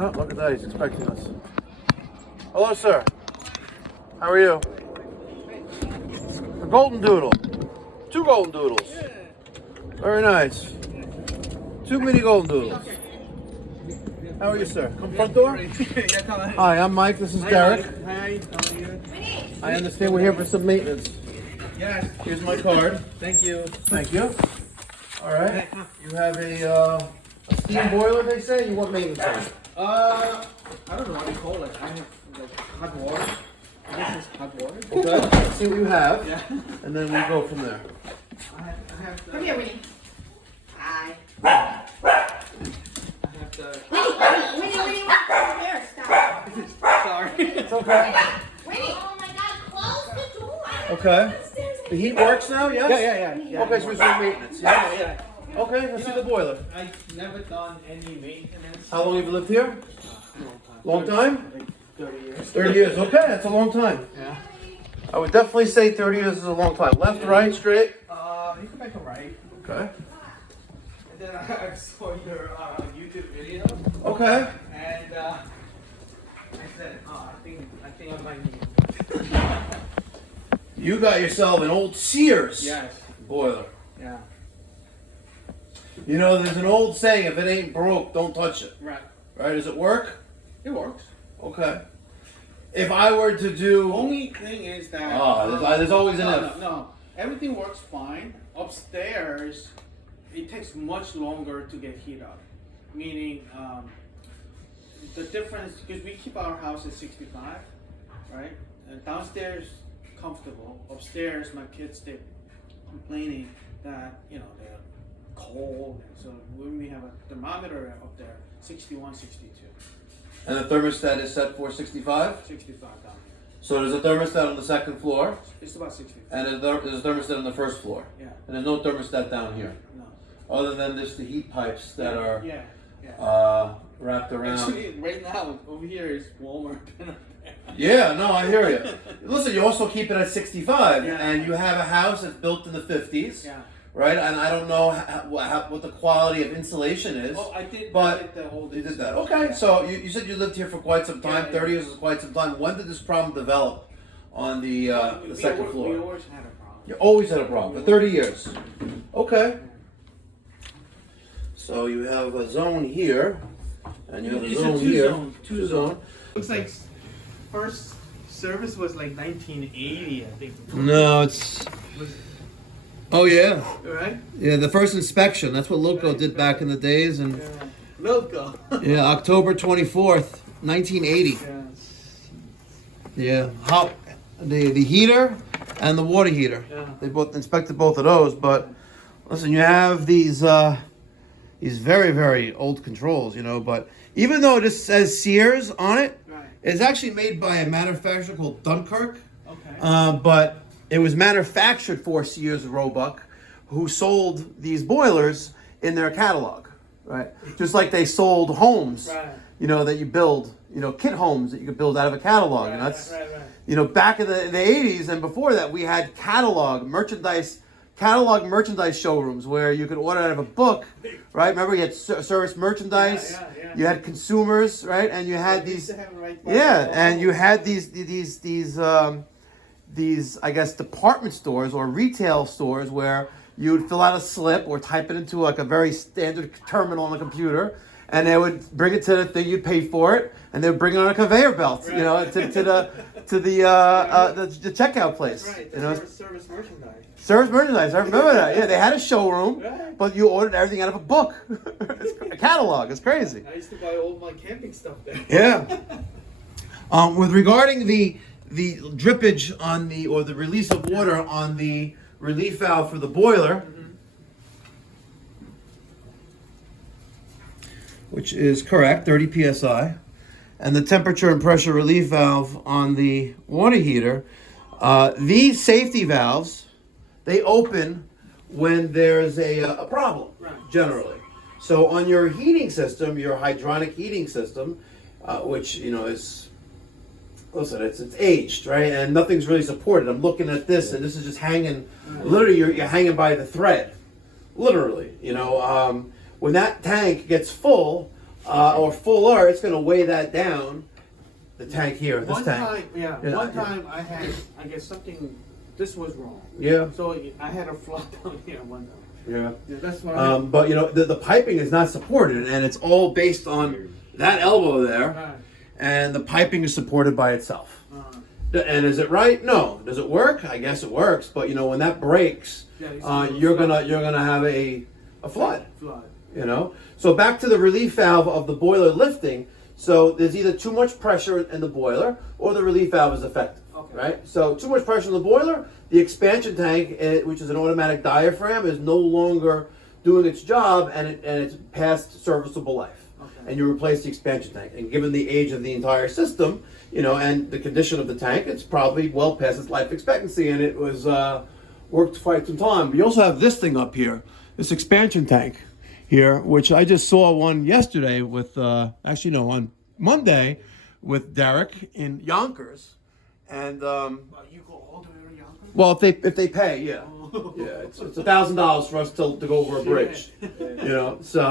Oh, look at that. He's expecting us. Hello, sir. How are you? A golden doodle. 2 golden doodles. Very nice. 2 mini golden doodles. How are you, sir? Come front door. Hi, I'm Mike. This is Derek. Hi, how are you? I understand we're here for some maintenance. Yes. Here's my card. Thank you. Thank you. All right. You have a steam boiler, they say? You want maintenance on it? I don't know what you call it. I have like hot water. This is hot water. Okay. Let's see what you have. Yeah. And then we'll go from there. I have the, Come here, Winnie. Hi. I have the. Winnie. Here, stop. Sorry. It's okay. Winnie. Oh my God, close the door. Okay. The heat works now, yes? Yeah. Okay, so we're doing maintenance, yeah? Yeah. Okay, let's see the boiler. I've never done any maintenance. How long have you lived here? Long time. Long time? Like 30 years. 30 years. Okay, that's a long time. Yeah. I would definitely say 30 years is a long time. Left, right, straight? You can make a right. Okay. And then I saw your YouTube video. Okay. And I said, I think I might need. You got yourself an old Sears Yes. boiler. Yeah. You know, there's an old saying, if it ain't broke, don't touch it. Right. Right? Does it work? It works. Okay. If I were to do... Only thing is that there's always an if. no. Everything works fine. Upstairs, it takes much longer to get heat up. Meaning, the difference, because we keep our house at 65, right? And downstairs, comfortable. Upstairs, my kids, they're complaining that, they're cold. And so when we have a thermometer up there, 61, 62. And the thermostat is set for 65? 65 down here. So there's a thermostat on the second floor, It's about 65. and there's a thermostat on the first floor. Yeah. And there's no thermostat down here, No. other than just the heat pipes that are Yeah. wrapped around. Actually, right now, over here is warmer than up there. Yeah, no, I hear you. Listen, you also keep it at 65, Yeah. and you have a house that's built in the 50s, Yeah. right? And I don't know what the quality of insulation is. Oh, I did the whole You did that. Okay, so you said you lived here for quite some time. Yeah. 30 years is quite some time. When did this problem develop on the second floor? We always had a problem. You always had a problem for 30 years. Okay. So you have a zone here, and you have a It's zone a here. two zone. Looks like first service was like 1980, I think. No, it's. Oh yeah. Right? Yeah, the first inspection. That's what Loco did back in the days, and Loco. yeah, October 24th, 1980. Yeah. How the heater and the water heater. Yeah. They both inspected both of those, but listen, you have these very, very old controls, but even though this says Sears on it, Right. it's actually made by a manufacturer called Dunkirk. Okay. But it was manufactured for Sears Roebuck, who sold these boilers in their catalog, right? Just like they sold homes, Right. that you build, kit homes that you could build out of a catalog. And that's, Right. back in the 80s and before that, we had catalog merchandise showrooms where you could order out of a book, right? Remember, you had service merchandise, Yeah. you had consumers, right? And you had We used these, to have it right by yeah, the and wall. you had these, I guess, department stores or retail stores where you would fill out a slip or type it into like a very standard terminal on the computer, and they would bring it to the thing, you'd pay for it, and they would bring it on a conveyor belt, to the checkout place. Right. Service merchandise. Service merchandise, I remember that. Yeah, they had a showroom, Right. but you ordered everything out of a book, a catalog. It's crazy. I used to buy all my camping stuff there. Yeah. With regarding the drippage on the release of water on the relief valve for the boiler, which is correct, 30 psi, and the temperature and pressure relief valve on the water heater, these safety valves, they open when there's a problem, generally. So on your heating system, your hydronic heating system, which is, listen, it's aged, right, and nothing's really supported. I'm looking at this, and this is just hanging. Literally, you're hanging by the thread, literally. When that tank gets full, or fuller, it's going to weigh that down. The tank here, this One tank. time, yeah, Yeah, one yeah. time I had, I guess something, this was wrong. Yeah. So I had a flood down here one time. Yeah. Yeah, that's what I But you know, the piping is not supported, and it's all based on that elbow there, Right. and the piping is supported by itself. Uh, And is it right? No. Does it work? I guess it works. But you know, when that breaks, Yeah, it's you're gonna have a flood. flood. You know. So back to the relief valve of the boiler lifting. So there's either too much pressure in the boiler, or the relief valve is effective. Okay. Right. So too much pressure in the boiler, the expansion tank, which is an automatic diaphragm, is no longer doing its job, and it's past serviceable life. Okay. And you replace the expansion tank. And given the age of the entire system, you know, and the condition of the tank, it's probably well past its life expectancy, and it was worked quite some time. We also have this thing up here, this expansion tank here, which I just saw one yesterday with, actually no, on Monday with Derek in Yonkers, and You go all the way to Yonkers? well, if they pay, yeah. Yeah, it's $1,000 for us to go over a bridge, you know. So,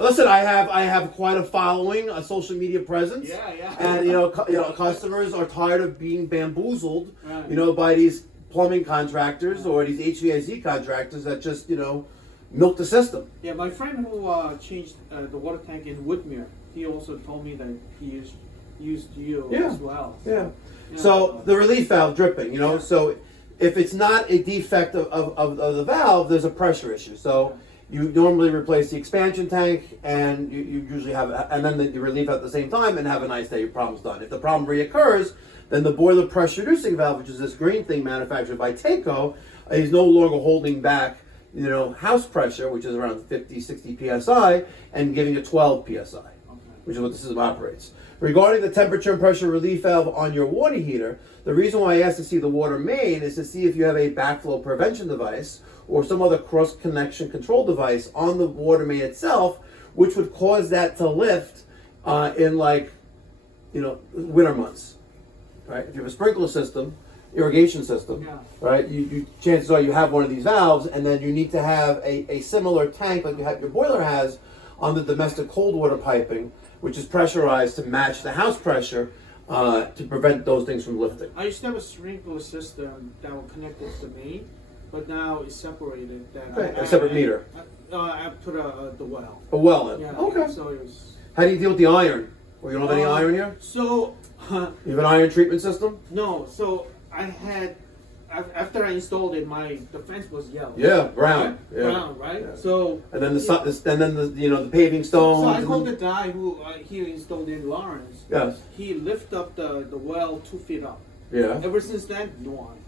listen, I have quite a following, a social media presence, Yeah. and you know, customers are tired of being bamboozled, Right. you know, by these plumbing contractors or these HVAC contractors that just milk the system. Yeah, my friend who changed the water tank in Woodmere, he also told me that he used you Yeah. as well. Yeah. So the relief valve dripping, you know, so if it's not a defect of the valve, there's a pressure issue. So you normally replace the expansion tank, and you usually have, and then the relief at the same time, and have a nice day. Your problem's done. If the problem reoccurs, then the boiler pressure reducing valve, which is this green thing manufactured by Taco, is no longer holding back, you know, house pressure, which is around 50, 60 psi, and giving it 12 psi, which is what the system operates. Regarding the temperature and pressure relief valve on your water heater, the reason why I asked to see the water main is to see if you have a backflow prevention device or some other cross-connection control device on the water main itself, which would cause that to lift in, like, you know, winter months, right? If you have a sprinkler system, irrigation system, Yeah. right? You chances are you have one of these valves, and then you need to have a similar tank like your boiler has on the domestic cold water piping, which is pressurized to match the house pressure to prevent those things from lifting. I used to have a sprinkler system that was connected to the main, but now it's separated. That Okay, a separate meter. I put the well. A well in. Yeah. Okay. So it was. How do you deal with the iron? Well, you don't have any iron here? So, You have an iron treatment system? no. So I had after I installed it, the fence was yellow. Yeah, brown. Right? Yeah. Brown, right? Yeah. So. And then the paving stones. So I and called then- the guy who he installed in Lawrence. Yes. He lifted up the well 2 feet up. Yeah. Ever since then, no iron.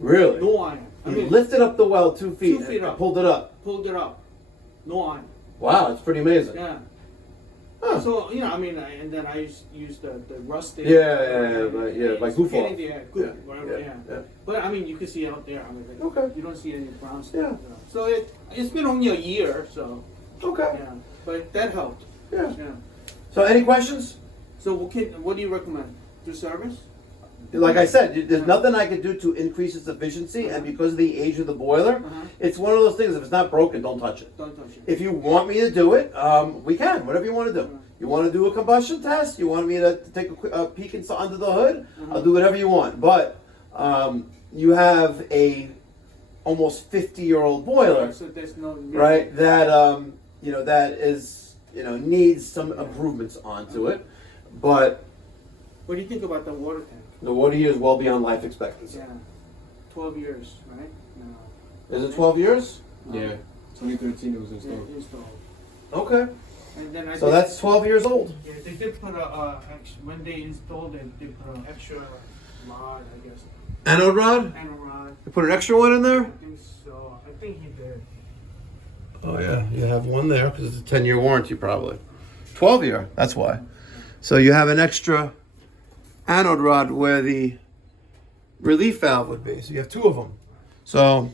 Really? No iron. I He mean, lifted up the well 2 feet. 2 feet and up. pulled it up. pulled it up. No iron. Wow, that's pretty amazing. Yeah. Huh. So and then I used the rusting. Like goof off. Whatever. Yeah. But I mean, you can see out there. I mean, Okay. You don't see any brown stuff. Yeah. You know. So it's been only a year, so Okay. yeah. But that helped. Yeah. Yeah. So any questions? So what do you recommend? Do service? Like I said, there's nothing I can do to increase its efficiency, and because of the age of the boiler, Uh-huh. it's one of those things. If it's not broken, don't touch it. Don't touch it. If you want me to do it, we can. Whatever you want to do. You want to do a combustion test? You want me to take a peek under the hood? I'll do whatever you want. But you have a almost 50-year-old boiler, So there's no right? That that is needs some improvements onto it. But What do you think about the water tank? the water heater is well beyond life expectancy. Yeah. 12 years, right? No. Is it 12 years? Yeah, 2013 it was Yeah, installed. installed. Okay. And then So that's 12 years old. Yeah, they did put when they installed it, they put an extra rod, I guess, Anode rod? and a rod. You put an extra one in there? I think so. I think he did. Oh yeah, you have one there because it's a 10-year warranty probably. 12-year, that's why. So you have an extra anode rod where the relief valve would be. So you have two of them. So,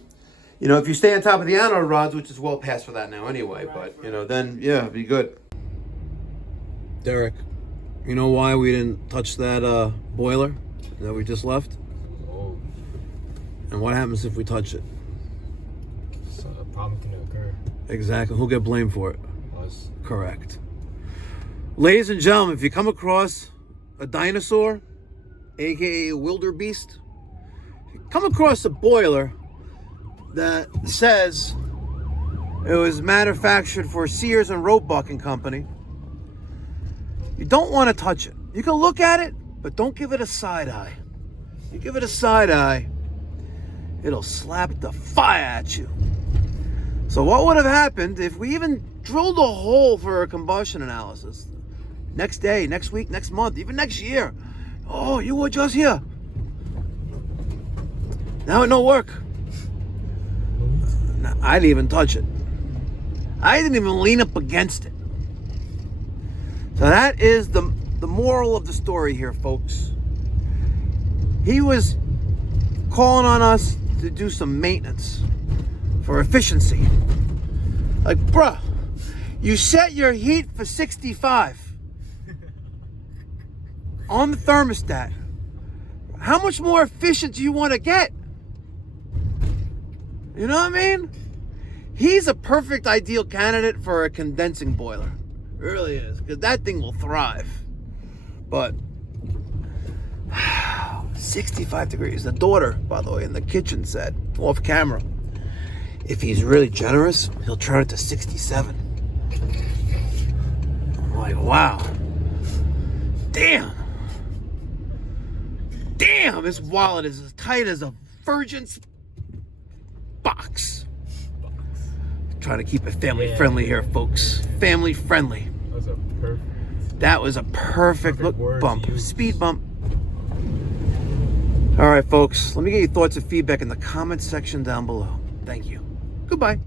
if you stay on top of the anode rods, which is well past for that now anyway, but then yeah, it'd be good. Derek, you know why we didn't touch that boiler that we just left? Oh, And what happens if we touch it? so a problem can occur. Exactly. Who'll get blamed for it? Us. Correct. Ladies and gentlemen, if you come across a dinosaur, aka a wildebeest, come across a boiler that says it was manufactured for Sears and Roebuck and Company, you don't want to touch it. You can look at it, but don't give it a side eye. You give it a side eye, it'll slap the fire at you. So what would have happened if we even drilled a hole for a combustion analysis? Next day, next week, next month, even next year. Oh, you were just here. Now it don't work. I didn't even touch it. I didn't even lean up against it. So that is the moral of the story here, folks. He was calling on us to do some maintenance for efficiency. Like, bruh, you set your heat for 65 on the thermostat. How much more efficient do you want to get? You know what I mean? He's a perfect ideal candidate for a condensing boiler. Really is, because that thing will thrive. But 65 degrees. The daughter, by the way, in the kitchen said, off camera, if he's really generous, he'll turn it to 67. I'm like, wow. Damn. Damn, this wallet is as tight as a virgin's box. Trying to keep it family friendly here, folks. Family friendly. That was a perfect look bump. Speed bump. All right, folks. Let me get your thoughts and feedback in the comment section down below. Thank you. Goodbye.